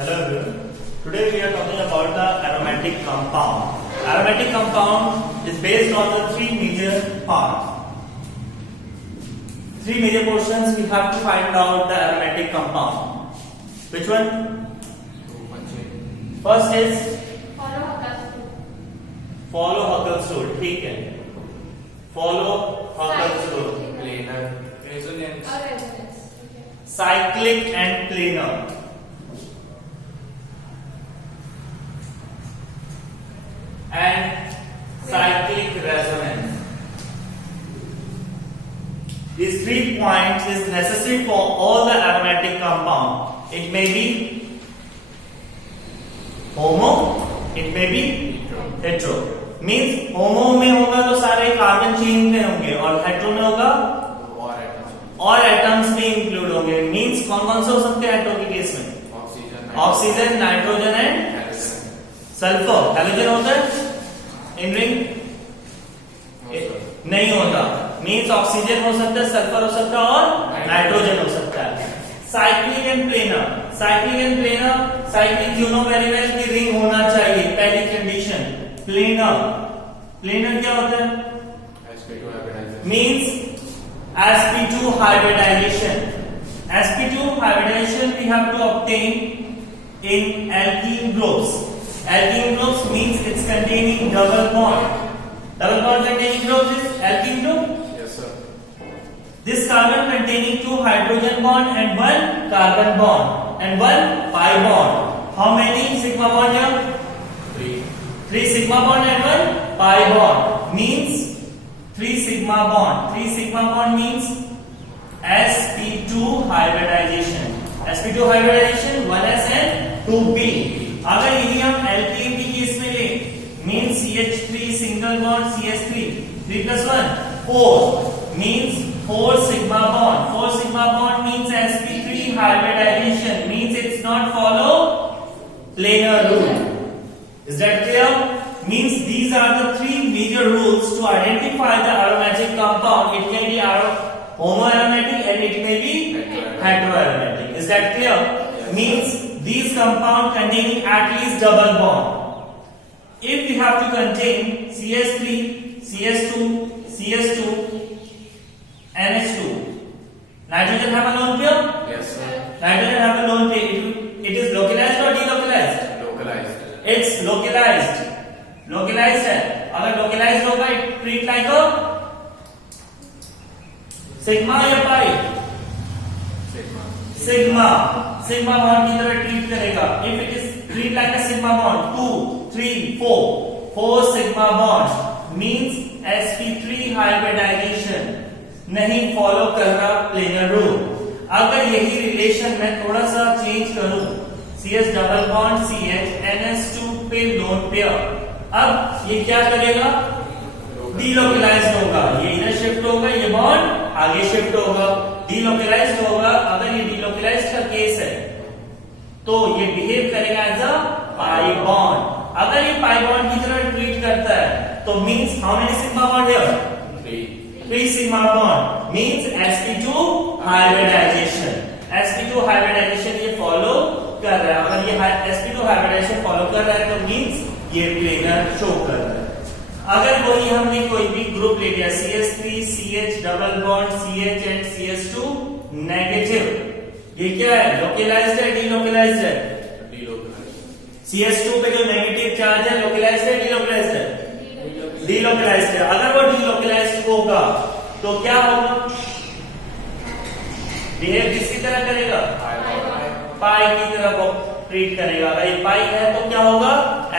Hello everyone. Today we are talking about the aromatic compound. Aromatic compound is based on the three major parts. Three major portions we have to find out the aromatic compound. Which one? First is follow Huckel's rule. ठीक है. Follow Huckel's rule. Planar resonance. Cyclic and planar. And cyclic resonance. These 3 points is necessary for all the aromatic compound. It may be homo, it may be hetero. Means homo में होगा तो सारे carbon chain में होंगे और hetero में होगा और एटम्स में इंक्लूड होंगे. मींस कौन कौन से हो सकते हैं हेटेरो के केस में? Oxygen, nitrogen and sulphur. Halogen होता है इन रिंग? नहीं होता. मींस ऑक्सीजन हो सकता है, सल्फर हो सकता है और नाइट्रोजन हो सकता है. Cyclic and planar. Cyclic and planar. Cyclic you know very well की रिंग होना चाहिए, पहली कंडीशन. प्लेनर. प्लेनर क्या होता है? Means sp2 hybridization. sp2 hybridization we have to obtain in alkene groups. Alkene groups means it's containing double bond. Double bond containing group is alkene group. Yes, sir. This carbon containing 2 hydrogen bond and 1 carbon bond and 1 pi bond. How many sigma bond here? 3. 3 sigma bond and 1 pi bond. Means 3 sigma bond. 3 sigma bond means sp2 hybridization. sp2 hybridization 1s and 2p. अगर यदि हम alkene की case में ले, means CH3 single bond CH3 3 plus 1 4 means 4 sigma bond. 4 sigma bond means sp3 hybridization, means it's not follow planar rule. Is that clear? Means these are the 3 major rules to identify the aromatic compound. It can be homoaromatic and it may be heteroaromatic. Is that clear? Yes. Means these compound containing at least double bond. If we have to contain CH3, CH2, CH2, NH2, nitrogen have a lone pair? Yes, sir. Nitrogen have a lone pair. It is localized or delocalized? Localized. It's localized. Localized है. अगर localized होगा it treat like a sigma या pi? Sigma. Sigma. Sigma bond की तरह treat करेगा. If it is treat like a sigma bond 2, 3, 4 sigma bond means sp3 hybridization. नहीं follow कर रहा planar rule. अगर यही relation मैं थोड़ा सा change करूं, CH double bond CH NS2 पे lone pair, अब ये क्या करेगा? डीलोकलाइज्ड होगा. ये इधर शिफ्ट होगा, ये बॉन्ड आगे शिफ्ट होगा, डीलोकलाइज्ड होगा. अगर ये डीलोकलाइज्ड का केस है तो ये बिहेव करेगा एज अ पाई बॉन्ड. अगर ये पाई बॉन्ड की तरह ट्रीट करता है तो means how many sigma bond here? 3 sigma bond. Means sp2 hybridization. sp2 hybridization ये फॉलो कर रहा है. अगर ये sp2 हाइब्रिडाइजेशन फॉलो कर रहा है तो मींस ये प्लेनर शो कर रहा है. अगर वही हमने कोई भी ग्रुप ले लिया CH3 CH double bond CH and CH2 negative, ये क्या है? लोकलाइज्ड है डीलोकलाइज्ड है? CH2 पे जो नेगेटिव चार्ज है लोकलाइज्ड है डीलोकलाइज्ड है? डीलोकलाइज्ड है. अगर वो डीलोकलाइज्ड होगा तो क्या होगा? बिहेव किसकी तरह करेगा? पाई की तरह ट्रीट करेगा. अगर ये पाई है तो क्या होगा?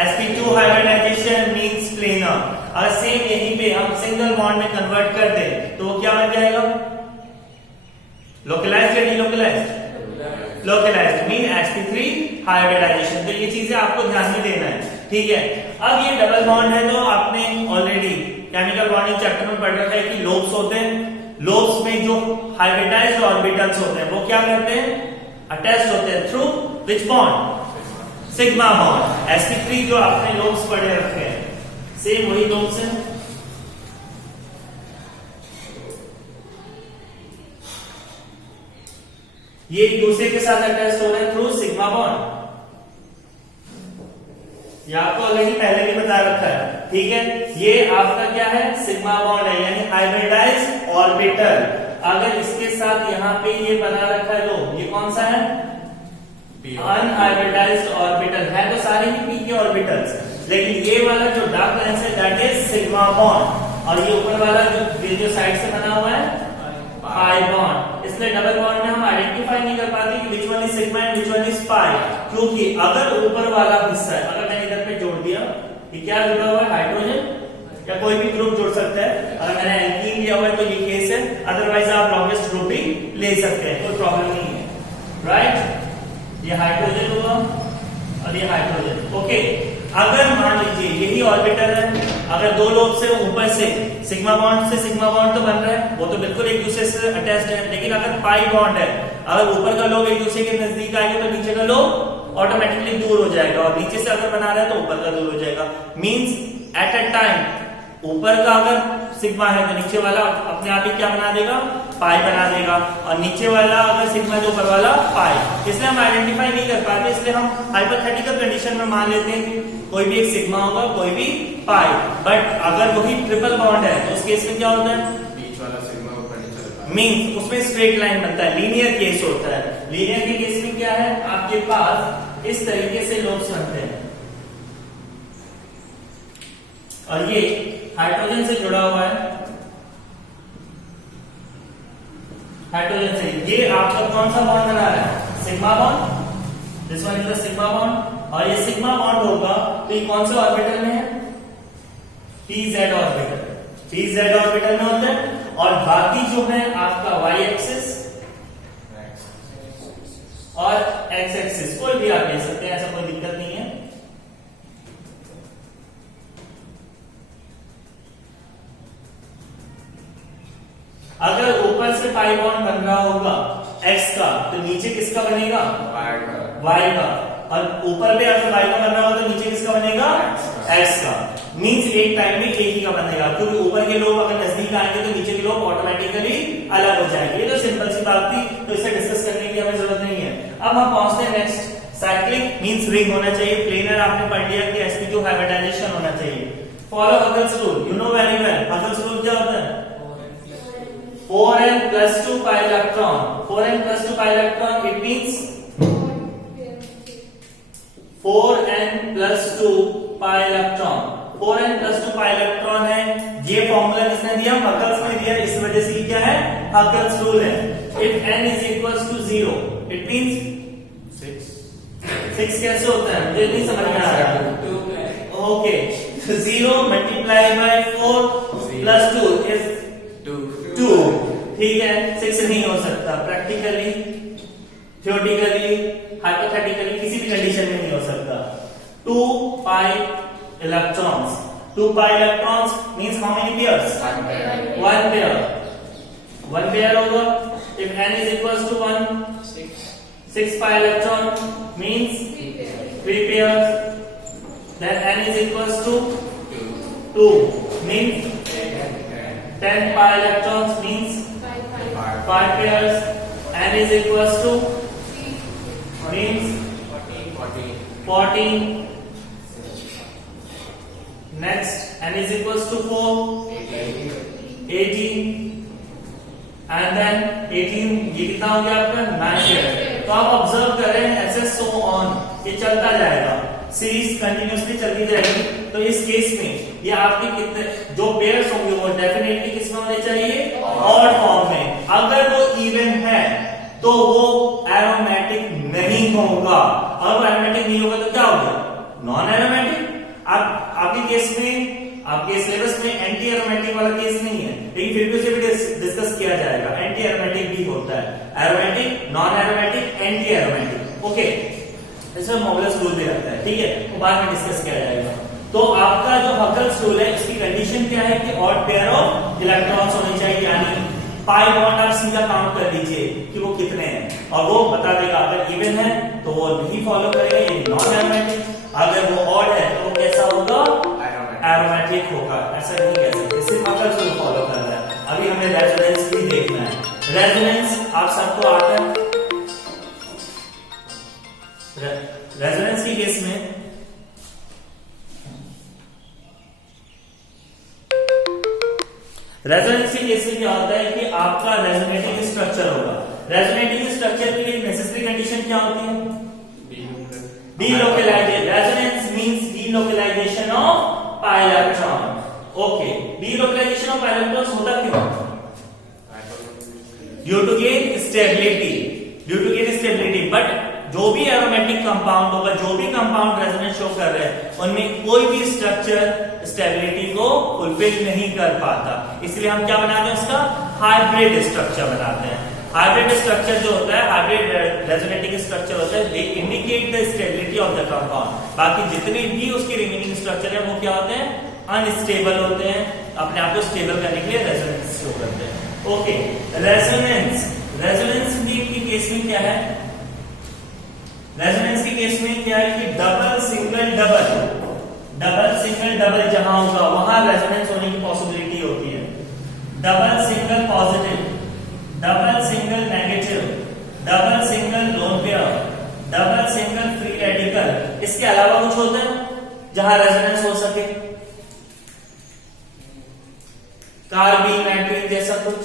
sp2 hybridization means planar. और सेम यहीं पे हम सिंगल बॉन्ड में कन्वर्ट कर दे तो वो क्या बन जाएगा? लोकलाइज्ड या delocalised? Localised mean sp3 hybridisation. तो ये चीजें आपको ध्यान में देना है. ठीक है. अब ये डबल बॉन्ड है तो आपने ऑलरेडी केमिकल बॉन्डिंग चैप्टर में पढ़ रखा है कि लोब्स होते हैं. लोब्स में जो हाइब्रिडाइज्ड ऑर्बिटल्स होते हैं वो क्या करते हैं? अटैच होते हैं through which bond? Sigma bond. sp3 जो आपने लोब्स पढ़े रखे हैं सेम वही लोब्स हैं. ये एक दूसरे के साथ अटैच हो रहे हैं थ्रू सिग्मा बॉन्ड. ये आपको ऑलरेडी पहले भी बता रखा है, ठीक है। ये आपका क्या है, सिग्मा बॉन्ड है, यानी हाइब्रिडाइज्ड ऑर्बिटल। अगर इसके साथ यहाँ पे ये बना रखा है, तो ये कौन सा है, अनहाइब्रिडाइज्ड ऑर्बिटल है। तो सारे ही पी के ऑर्बिटल्स, लेकिन ये वाला जो डार्क लाइन है दैट इज सिग्मा बॉन्ड, और ये ऊपर वाला जो साइड से बना हुआ है पाई बॉन्ड। इसलिए डबल बॉन्ड में हम आइडेंटिफाई नहीं कर पाते कि which one is sigma and which one is pi, क्योंकि अगर ऊपर वाला हिस्सा है, अगर मैंने इधर पे जोड़ दिया, ये क्या जुड़ा हुआ है, हाइड्रोजन या कोई भी ग्रुप जोड़ सकता है। अगर मैंने एल्कीन लिया हुआ है तो ये केस है, अदरवाइज आप लॉन्गेस्ट ग्रुप भी ले सकते हैं, कोई प्रॉब्लम नहीं है, राइट। ये हाइड्रोजन हुआ और ये हाइड्रोजन, ओके। अगर मान लीजिए यही ऑर्बिटल है, अगर दो लोब से ऊपर से सिग्मा बॉन्ड से सिग्मा बॉन्ड तो बन रहा है, वो तो बिल्कुल एक दूसरे से अटैच्ड है, लेकिन अगर पाई बॉन्ड है, अगर ऊपर का लोब एक दूसरे के नजदीक आएगा तो नीचे का लोब ऑटोमेटिकली दूर हो जाएगा, और नीचे से अगर बना रहा है तो ऊपर का दूर हो जाएगा। मींस एट अ टाइम ऊपर का अगर सिग्मा है तो नीचे वाला अपने आप ही क्या बना देगा, पाई बना देगा, और नीचे वाला अगर सिग्मा है तो ऊपर वाला पाई। इसलिए हम आइडेंटिफाई नहीं कर पाते, इसलिए हम हाइपोथेटिकल कंडीशन में मान लेते हैं कि कोई भी एक सिग्मा होगा, कोई भी पाई। बट अगर वही ट्रिपल बॉन्ड है तो उस केस में क्या होता है, बीच वाला सिग्मा ऊपर नहीं चलता, मींस उसमें स्ट्रेट लाइन बनता है, लीनियर केस होता है। लीनियर के केस में क्या है, आपके पास इस तरीके से लोब्स बनते हैं, और ये हाइड्रोजन से जुड़ा हुआ है, हाइड्रोजन से ये आपका कौन सा बॉन्ड बना रहा है, sigma bond, this one is the sigma bond, और ये सिग्मा बॉन्ड होगा तो ये कौन से ऑर्बिटल में है, pz ऑर्बिटल, pz ऑर्बिटल में होता है। और बाकी जो है आपका y एक्सिस और x एक्सिस, कोई भी आप ले सकते हैं, ऐसा कोई दिक्कत नहीं है। अगर ऊपर से पाई बॉन्ड बन रहा होगा x का, तो नीचे किसका बनेगा, y का, और ऊपर पे अगर y का बन रहा होगा तो नीचे किसका बनेगा, x का। मींस एक टाइम में एक ही का बनेगा, क्योंकि ऊपर के लोग अगर नजदीक आएंगे तो नीचे के लोग ऑटोमेटिकली अलग हो जाएंगे। ये तो सिंपल सी बात थी, तो इसे डिस्कस करने की हमें जरूरत नहीं है। अब हम पहुंचते हैं नेक्स्ट, साइक्लिक मींस रिंग होना चाहिए, प्लेनर आपने पढ़ लिया कि sp2 हाइब्रिडाइजेशन होना चाहिए। Follow Huckel's rule, you know very well. Huckel's rule क्या होता है, 4n plus 2 pi electron, 4n plus 2 pi electron, it means 4n plus 2 pi electron, 4n plus 2 pi electron है। ये फॉर्मूला किसने दिया, हगल्स ने दिया, इस वजह से क्या है, हगल्स रूल है। If n is equals to 0, it means 6 कैसे होता है, मुझे नहीं समझ में आ रहा। Okay, 0 multiply by 4 plus 2 is 2, ठीक है। 6 नहीं हो सकता, प्रैक्टिकली, थ्योरेटिकली, हाइपोथेटिकली, किसी भी कंडीशन में नहीं हो सकता। 2 pi electrons, 2 pi electrons means how many pairs, one pair, one pair होगा। if n is equals to 1, 6 pi electron means 3 pairs, then n is equals to 2 means 10 pi electrons means 5 pairs, n is equals to means 14. Next, n is equals to 4, 18, and then 18, ये कितना हो गया आपका, 9 pair. तो आप observe कर रहे हैं ऐसे सो ऑन, ये चलता जाएगा, सीरीज कंटिन्यूसली चलती जाएगी। तो इस केस में ये आपके कितने जो पेयर्स होंगे वो डेफिनेटली किसमें होने चाहिए, ऑड फॉर्म में। अगर वो इवन है तो वो एरोमेटिक नहीं होगा, अगर वो एरोमेटिक नहीं होगा तो क्या होगा, नॉन एरोमेटिक। आपके केस में, आपके सिलेबस में एंटी एरोमेटिक वाला केस नहीं है, लेकिन फिर भी उसे भी डिस्कस किया जाएगा। एंटी एरोमेटिक भी होता है, aromatic, non aromatic, anti aromatic, okay. इसमें मॉडुलस रूल भी रहता है, ठीक है, वो बाद में डिस्कस किया जाएगा। तो आपका जो हगल्स रूल है इसकी कंडीशन क्या है कि ऑड पेयर ऑफ इलेक्ट्रॉन्स होने चाहिए, यानी पाई बॉन्ड आप सीधा काउंट कर लीजिए कि वो कितने हैं, और वो बता देगा। अगर इवन है तो वो नहीं फॉलो करेगा, ये नॉन एरोमेटिक। अगर वो ऑड है तो वो कैसा होगा, एरोमेटिक होगा। ऐसा नहीं कह सकते, सिर्फ हगल्स रूल फॉलो करना है। अभी हमें रेजोनेंस भी देखना है। रेजोनेंस आप सबको आता है, रेजोनेंस के केस में रेजोनेंस के केस में क्या होता है कि आपका रेजोनेटिंग स्ट्रक्चर होगा। रेजोनेटिंग स्ट्रक्चर के लिए नेसेसरी कंडीशन क्या होती है? Delocalization. Resonance means delocalization of pi electron. Okay, delocalization of pi electrons होता क्यों? Due to gain stability, due to gain stability. But जो भी एरोमेटिक कंपाउंड होगा, जो भी कंपाउंड रेजोनेंस शो कर रहे हैं, उनमें कोई भी स्ट्रक्चर स्टेबिलिटी को फुलफिल नहीं कर पाता। इसलिए हम क्या बनाते हैं? उसका हाइब्रिड स्ट्रक्चर बनाते हैं। हाइब्रिड स्ट्रक्चर जो होता है, हाइब्रिड रेजोनेटिंग स्ट्रक्चर होता है, they indicate the stability of the compound. बाकी जितने भी उसके रिमेनिंग स्ट्रक्चर है वो क्या होते हैं? अनस्टेबल होते हैं। अपने आप को स्टेबल करने के लिए रेजोनेंस शो करते हैं। Okay, resonance. रेजोनेंस के केस में क्या है? रेजोनेंस के केस में क्या है कि डबल सिंगल डबल जहां होगा वहां रेजोनेंस होने की पॉसिबिलिटी होती है। Double single positive, double single negative, double single lone pair, double single free radical. इसके अलावा कुछ होता है जहां रेजोनेंस हो सके? कार्बीन, नाइट्रोजन जैसा कुछ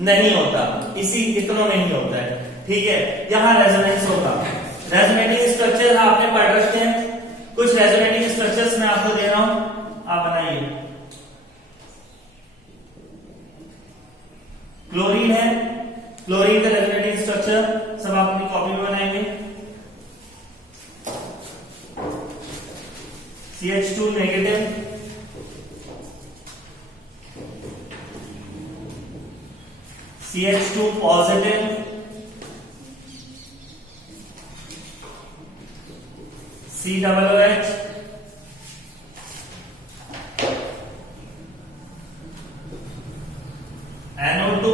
नहीं होता, इतनों में ही होता है। ठीक है, यहां रेजोनेंस होगा। रेजोनेटिंग स्ट्रक्चर आपने पढ़ रखे हैं। कुछ रेजोनेटिंग स्ट्रक्चर्स मैं आपको दे रहा हूं, आप बनाइए। क्लोरीन है, क्लोरीन का रेजोनेटिंग स्ट्रक्चर सब आप अपनी कॉपी में बनाएंगे। CH2 negative, CH2 positive, COOH, NO2,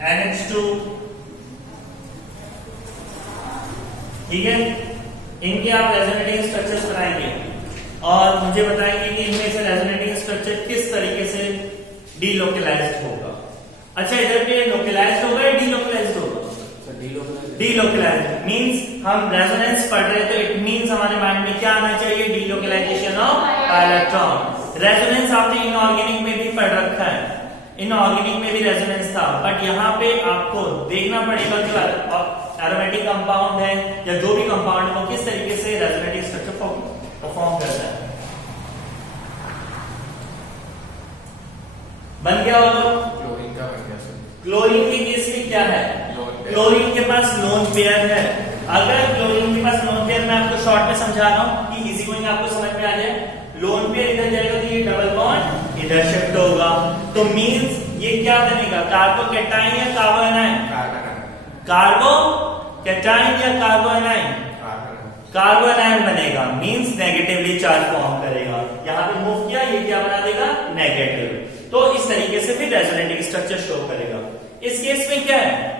NH2। ठीक है, इनके आप रेजोनेटिंग स्ट्रक्चर्स बनाएंगे और मुझे बताएंगे कि इनमें से रेजोनेटिंग स्ट्रक्चर किस तरीके से डीलोकलाइज्ड होगा। अच्छा, इधर पे लोकलाइज्ड होगा या डीलोकलाइज्ड होगा? डीलोकलाइज्ड मींस हम रेजोनेंस पढ़ रहे हैं तो इट मींस हमारे माइंड में क्या आना चाहिए? Delocalization of electron. रेजोनेंस आपने इनऑर्गेनिक में भी पढ़ रखा है, इनऑर्गेनिक में भी रेजोनेंस था। बट यहाँ पे आपको देखना पड़ेगा जो एरोमेटिक कंपाउंड है या जो भी कंपाउंड है वो किस तरीके से रेजोनेटिंग स्ट्रक्चर परफॉर्म करता है। बन गया होगा? क्लोरीन का बन गया सर। क्लोरीन के केस में क्या है? क्लोरीन के पास लोन पेयर है। अगर क्लोरीन के पास लोन पेयर, मैं आपको शॉर्ट में समझा रहा हूं कि इजी गोइंग आपको समझ में आ जाए। लोन पेयर इधर जाएगा तो ये डबल बॉन्ड इधर शिफ्ट होगा, तो मींस ये क्या बनेगा? कार्बोकैटायन या कार्बोएनाइन? कार्बोकैटायन या कार्बोएनाइन? कार्बोएनाइन बनेगा, मींस नेगेटिवली चार्ज फॉर्म करेगा। यहां पे मूव किया, ये क्या बना देगा? नेगेटिव। तो इस तरीके से फिर रेजोनेटिंग स्ट्रक्चर शो करेगा। इस केस में क्या है?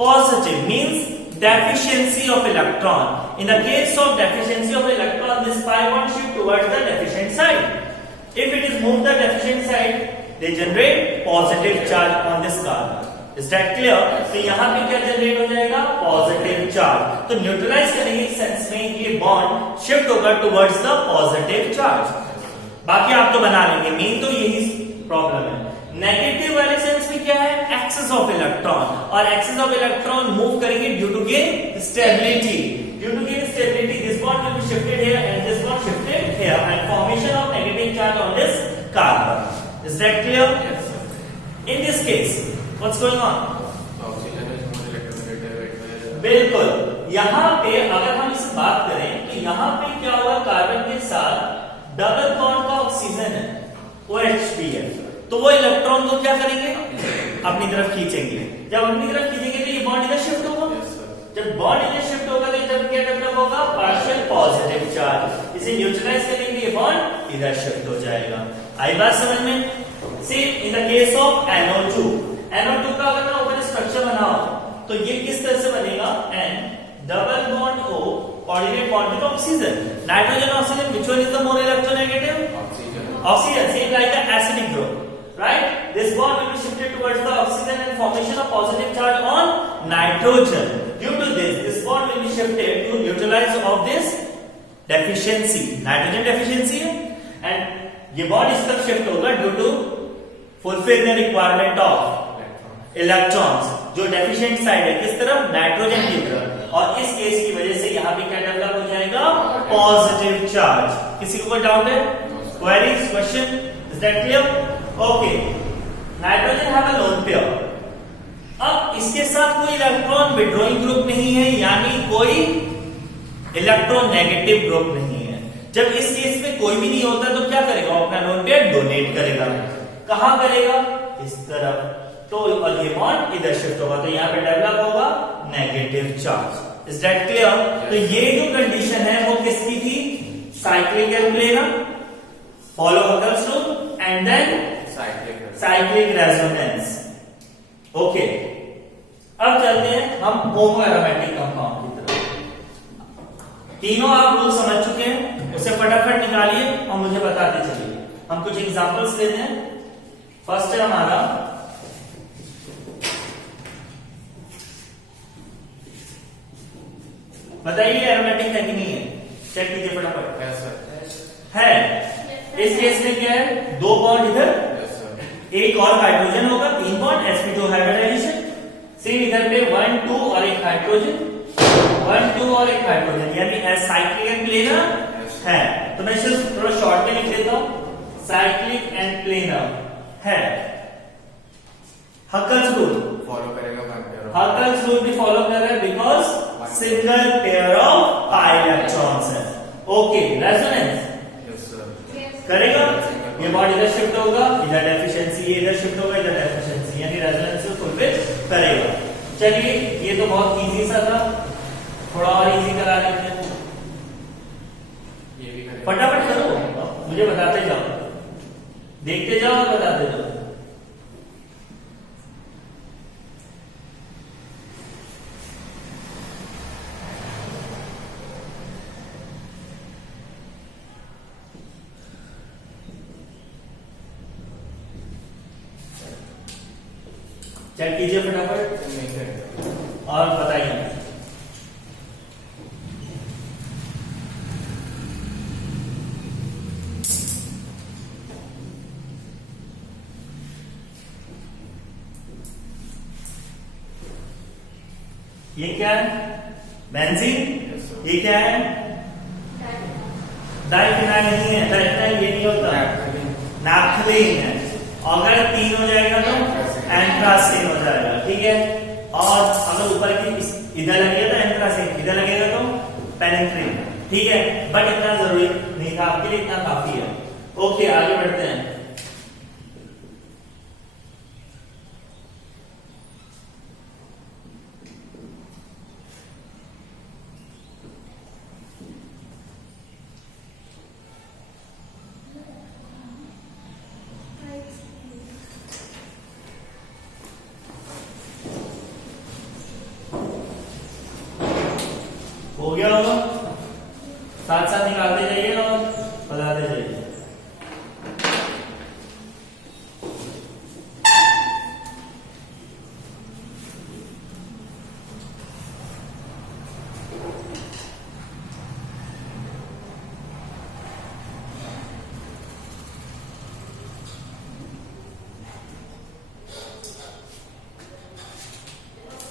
Positive means deficiency of electron. In the case of deficiency of electron, this pi bond shift towards the deficient side. If it is moved the deficient side, they generate positive charge on this carbon. Is that clear? तो यहाँ पे क्या generate हो जाएगा? Positive charge. तो neutralise करेंगे इस sense में ये बॉन्ड शिफ्ट होगा टुवर्ड्स द पॉजिटिव चार्ज। बाकी आप तो बना लेंगे, मेन तो यही प्रॉब्लम है। नेगेटिव वाले सेंस में क्या है? एक्सेस ऑफ इलेक्ट्रॉन, और एक्सेस ऑफ इलेक्ट्रॉन मूव करेंगे due to gain stability. Due to gain stability this bond will be shifted here and this bond shifted here and formation of negative charge on this carbon. Is that clear? In this case what's going on? Oxygen is more electronegative. बिल्कुल, यहाँ पे अगर हम इस बात करें तो यहाँ पे क्या हुआ? कार्बन के साथ डबल बॉन्ड का ऑक्सीजन है, OH भी है, तो वो इलेक्ट्रॉन को क्या करेंगे? अपनी तरफ खींचेंगे। जब अपनी तरफ खींचेंगे तो ये बॉन्ड इधर शिफ्ट होगा। जब बॉन्ड इधर शिफ्ट होगा तो इधर क्या डेवलप होगा? Partial positive charge. इसे न्यूट्रलाइज करेंगे, ये बॉन्ड इधर शिफ्ट हो जाएगा। आई बात समझ में? Same in the case of NO2। NO2 का अगर मैं ओपन स्ट्रक्चर बनाऊं तो ये किस तरह से बनेगा? N double bond O coordinate bond with oxygen. Nitrogen oxygen, which one is the more electronegative? Oxygen, same like the acidic group. Right? This bond will be shifted towards the oxygen and formation of positive charge on nitrogen. Due to this bond will be shifted to neutralize of this deficiency, nitrogen deficiency है, and ये bond इस तरफ shift होगा due to fulfil the requirement of electrons. जो deficient side है किस तरफ, nitrogen की तरफ, और इस केस की वजह से यहाँ पे क्या डेवलप हो जाएगा, पॉजिटिव चार्ज। किसी को कोई डाउट है, queries, question, is that clear? Okay, nitrogen have a lone pair. अब इसके साथ कोई इलेक्ट्रॉन विड्रॉइंग ग्रुप नहीं है, यानी कोई इलेक्ट्रोनेगेटिव ग्रुप नहीं है। जब इस केस में कोई भी नहीं होता तो क्या करेगा, अपना लोन पेयर डोनेट करेगा। कहां करेगा, इस तरफ। तो और ये बॉन्ड इधर शिफ्ट होगा, तो यहां पे डेवलप होगा negative charge. Is that clear? तो ये जो कंडीशन है वो किसकी थी, cyclic and planar, follow Huckel's rule, and then cyclic resonance. Okay, अब चलते हैं हम होमो एरोमेटिक कंपाउंड की तरफ। तीनों आप रूल समझ चुके हैं, उसे फटाफट निकालिए और मुझे बताते चलिए। हम कुछ एग्जांपल्स लेते हैं। फर्स्ट है हमारा बताइए एरोमेटिक है कि नहीं है, चेक कीजिए फटाफट। है। इस केस में क्या है, दो बॉन्ड इधर, एक और हाइड्रोजन होगा, 3 बॉन्ड, sp2 हाइब्रिडाइजेशन। सेम इधर पे 1 2 और एक हाइड्रोजन, 1 2 और एक हाइड्रोजन, यानी साइक्लिक एंड प्लेनर है। तो मैं सिर्फ थोड़ा शॉर्ट में लिख देता हूं, साइक्लिक एंड प्लेनर है। हकल्स रूल फॉलो करेगा, हकल्स रूल भी फॉलो कर रहा है because single pair of pi electrons है। ओके, रेजोनेंस करेगा, ये बॉन्ड इधर शिफ्ट होगा, इधर डेफिशिएंसी, ये इधर शिफ्ट होगा, इधर डेफिशिएंसी, यानी रेजोनेंस को फुलफिल करेगा। चलिए, ये तो बहुत इजी सा था, थोड़ा और इजी करा लेते हैं। ये भी करेगा, फटाफट करो, मुझे बताते जाओ, देखते जाओ और बताते जाओ। चेक कीजिए फटाफट और बताइए। ये क्या है, बेंजीन। ये क्या है, डाइफिनाइल नहीं है, डाइफिनाइल ये नहीं होता, नैप्थलीन है। अगर 3 हो जाएगा तो एंथ्रासीन हो जाएगा, ठीक है। और अगर ऊपर की इधर लगेगा तो एंथ्रासीन, इधर लगेगा तो पेनिट्रिन, ठीक है। बट इतना जरूरी नहीं था आपके लिए, इतना काफी है। ओके, आगे बढ़ते हैं। हो गया होगा, साथ साथ निकालते जाइएगा और बताते जाइए।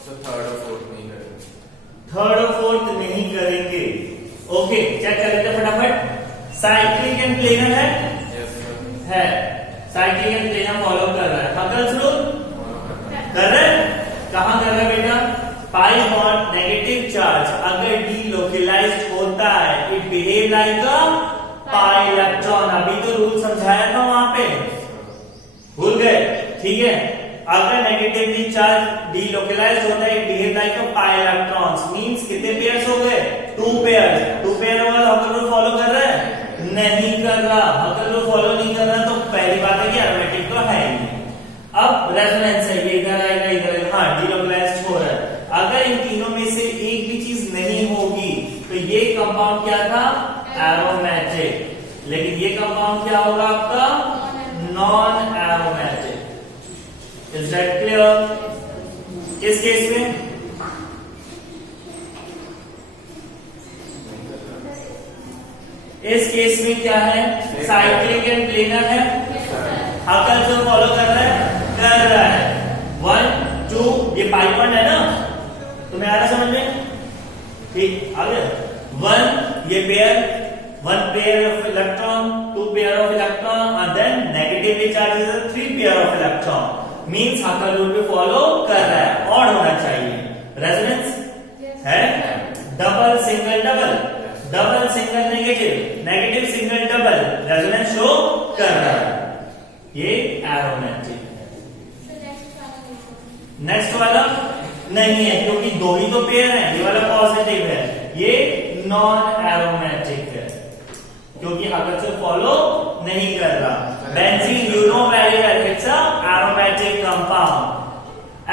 तो थर्ड और फोर्थ नहीं करेंगे, थर्ड और फोर्थ नहीं करेंगे। ओके, चेक कर लेते हैं फटाफट। साइक्लिक एंड प्लेनर है, साइक्लिक एंड प्लेनर फॉलो कर रहा है। हकल्स रूल कर रहे हैं, कहां कर रहा है बेटा, पाई बॉन्ड नेगेटिव चार्ज अगर डीलोकलाइज्ड होता है, it behave like a pi electron. अभी तो रूल समझाया था वहां पे, भूल गए, ठीक है। अगर नेगेटिवली चार्ज डीलोकलाइज्ड होता है, it behave like a pi electrons. Means कितने पेयर्स हो गए, 2 पेयर। 2 पेयर होगा तो हकल रूल फॉलो कर रहा है, नहीं कर रहा। हकल रूल फॉलो नहीं कर रहा तो पहली बात है कि एरोमेटिक तो है ही नहीं। अब रेजोनेंस है, ये इधर आएगा, इधर आएगा, हाँ डीलोकलाइज्ड हो रहा है। अगर इन तीनों में से एक भी चीज नहीं होगी तो ये कंपाउंड क्या था, एरोमेटिक। लेकिन ये कंपाउंड क्या होगा आपका, non aromatic. Is that clear? इस केस में इस केस में क्या है, साइक्लिक एंड प्लेनर है। हाकल जो फॉलो कर रहा है 1 2, ये पाई पॉइंट है ना, तुम्हें आ रहा समझ में, ठीक। आगे 1 ये pair, 1 pair of electron, 2 pair of electron and then negatively charged is a 3 pair of electron, means Huckel rule पे फॉलो कर रहा है, ऑड होना चाहिए। रेजोनेंस है double single double, double single negative, negative single double, resonance show कर रहा है, ये एरोमेटिक है। नेक्स्ट वाला नहीं है क्योंकि दो ही तो पेयर है, ये वाला पॉजिटिव है, ये नॉन एरोमेटिक है क्योंकि हाकल से फॉलो नहीं कर रहा। Benzene you know very well, it's a aromatic compound.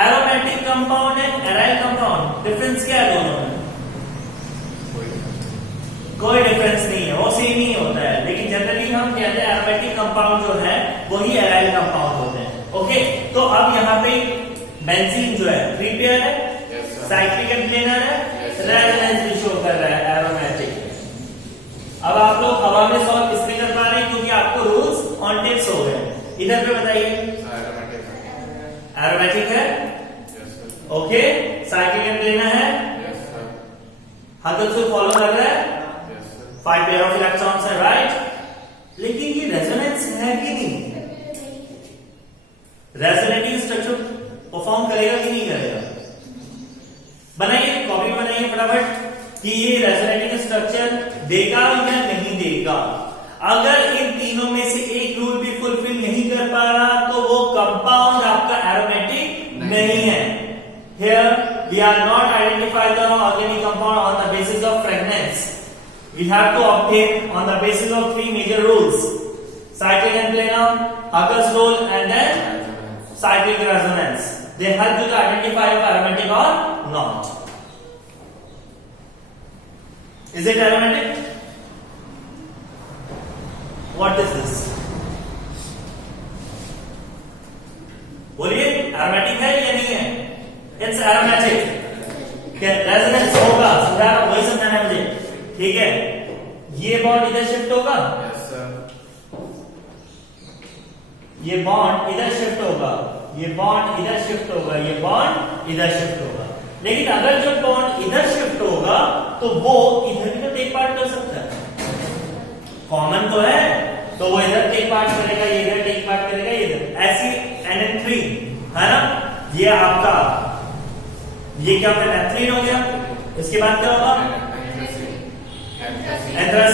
Aromatic compound है एराइल कंपाउंड, डिफरेंस क्या है दोनों में? कोई डिफरेंस नहीं है, वो सेम ही होता है, लेकिन जनरली हम कहते हैं एरोमेटिक कंपाउंड जो है वही एराइल कंपाउंड होते हैं। ओके, तो अब यहाँ पे बेंजीन जो है 3 पेयर है, साइक्लिक एंड प्लेनर है, रेजोनेंस भी शो कर रहा है, एरोमेटिक। अब आप लोग हवा में सॉल्व इसमें कर पा रहे हैं क्योंकि आपको रूल्स ऑन टिप्स हो गए। इधर पे बताइए, एरोमेटिक है, ओके, साइक्लिक एंड प्लेनर है, हाकल से फॉलो कर रहा है, 5 पेयर ऑफ इलेक्ट्रॉन्स है, राइट। लेकिन ये रेजोनेंस है कि नहीं? रेजोनेटिंग स्ट्रक्चर परफॉर्म करेगा कि नहीं करेगा? बनाइए, कॉपी बनाइए फटाफट कि ये रेजोनेटिंग स्ट्रक्चर देगा या नहीं देगा। अगर इन तीनों में से एक रूल भी फुलफिल नहीं कर पा रहा तो वो कंपाउंड आपका एरोमेटिक नहीं है। Here we are not identify the organic compound on the basis of fragrance. We have to obtain on the basis of 3 major rules: cyclic and planar, Huckel's rule, and then cyclic resonance. They help you to identify if aromatic or not. Is it aromatic? What is this? बोलिए, aromatic है या नहीं है? It's aromatic. क्या resonance होगा? सुधार वही समझाना है मुझे, ठीक है। ये बॉन्ड इधर शिफ्ट होगा, ये बॉन्ड इधर शिफ्ट होगा, ये बॉन्ड इधर शिफ्ट होगा, ये बॉन्ड इधर शिफ्ट होगा। लेकिन अगर जो बॉन्ड इधर शिफ्ट होगा तो वो इधर भी तो टेक पार्ट कर सकता है, कॉमन तो है, तो वो इधर टेक पार्ट करेगा, ये इधर टेक पार्ट करेगा, ये इधर, ऐसी NN3 है ना। ये आपका, ये क्या होगा, नेफ्रीन हो गया। इसके बाद क्या होगा, एंथ्रासीन।